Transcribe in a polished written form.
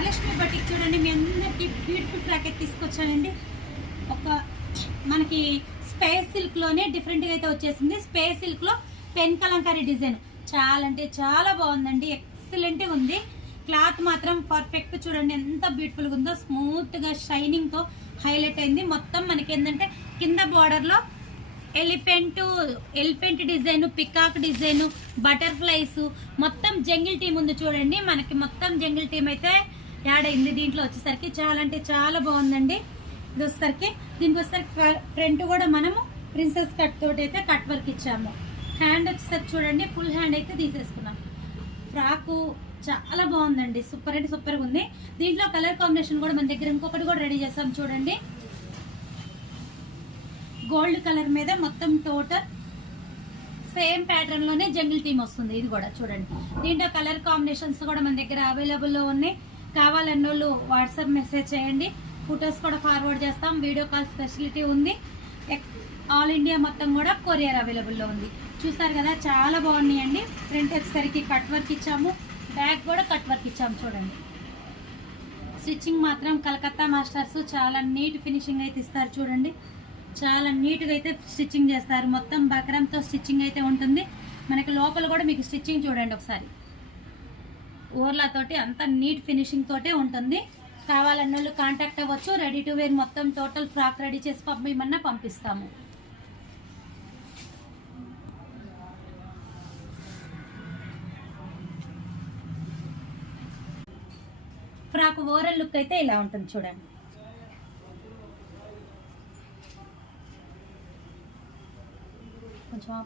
Varalakshmi batik చూడండి, మీ అందరికి beautiful frock తీసుకొచ్చానండి. ఒక మనకి స్పేస్ సిల్క్లోనే డిఫరెంట్గా అయితే వచ్చేసింది. స్పేస్ సిల్క్లో పెన్ కలంకారీ డిజైన్ చాలా అంటే చాలా బాగుందండి, ఎక్సలెంట్గా ఉంది. క్లాత్ మాత్రం పర్ఫెక్ట్, చూడండి ఎంత బ్యూటిఫుల్గా ఉందో, స్మూత్గా షైనింగ్తో హైలైట్ అయింది. మొత్తం మనకి ఏంటంటే కింద బార్డర్లో elephant design, peacock design, butterflies, మొత్తం జంగిల్ టీమ్ ఉంది చూడండి. మనకి మొత్తం జంగిల్ టీమ్ అయితే యాడ్ అయింది దీంట్లో వచ్చేసరికి. చాలా అంటే చాలా బాగుందండి. ఇది వచ్చేసరికి దీనికి వచ్చేసరికి ఫ్రంట్ కూడా మనము ప్రిన్సెస్ కట్ తోటి అయితే కట్ వర్క్ ఇచ్చాము. హ్యాండ్ వచ్చేసరికి చూడండి ఫుల్ హ్యాండ్ అయితే తీసేసుకున్నాం. ఫ్రాకు చాలా బాగుందండి, సూపర్ అంటే సూపర్గా ఉంది. దీంట్లో కలర్ కాంబినేషన్ కూడా మన దగ్గర ఇంకొకటి కూడా రెడీ చేస్తాం చూడండి. గోల్డ్ కలర్ మీద మొత్తం టోటల్ సేమ్ ప్యాటర్న్ లోనే జంగిల్ థీమ్ వస్తుంది. ఇది కూడా చూడండి. దీంట్లో కలర్ కాంబినేషన్స్ కూడా మన దగ్గర అవైలబుల్లో ఉన్నాయి. కావాలన్న వాళ్ళు వాట్సాప్ మెసేజ్ చేయండి, ఫొటోస్ కూడా ఫార్వర్డ్ చేస్తాం. వీడియో కాల్ ఫెసిలిటీ ఉంది. ఆల్ ఇండియా మొత్తం కూడా కొరియర్ అవైలబుల్లో ఉంది. చూస్తారు కదా చాలా బాగున్నాయండి. ఫ్రంట్ వచ్చేసరికి కట్ వర్క్ ఇచ్చాము, బ్యాక్ కూడా కట్ వర్క్ ఇచ్చాము చూడండి. స్టిచ్చింగ్ మాత్రం కలకత్తా మాస్టర్స్ చాలా నీట్ ఫినిషింగ్ అయితే ఇస్తారు చూడండి. చాలా నీట్గా అయితే స్టిచ్చింగ్ చేస్తారు. మొత్తం బక్రంతో స్టిచ్చింగ్ అయితే ఉంటుంది. మనకి లోపల కూడా మీకు స్టిచ్చింగ్ చూడండి ఒకసారి, ఓర్లాతోటి అంత నీట్ ఫినిషింగ్ తోటే ఉంటుంది. కావాలన్న వాళ్ళు కాంటాక్ట్ అవ్వచ్చు. రెడీ టు వేర్ మొత్తం టోటల్ ఫ్రాక్ రెడీ చేసి పంపిమన్నా పంపిస్తాము. ఫ్రాక్ ఓవరాల్ లుక్ అయితే ఇలా ఉంటుంది చూడండి. కొంచెం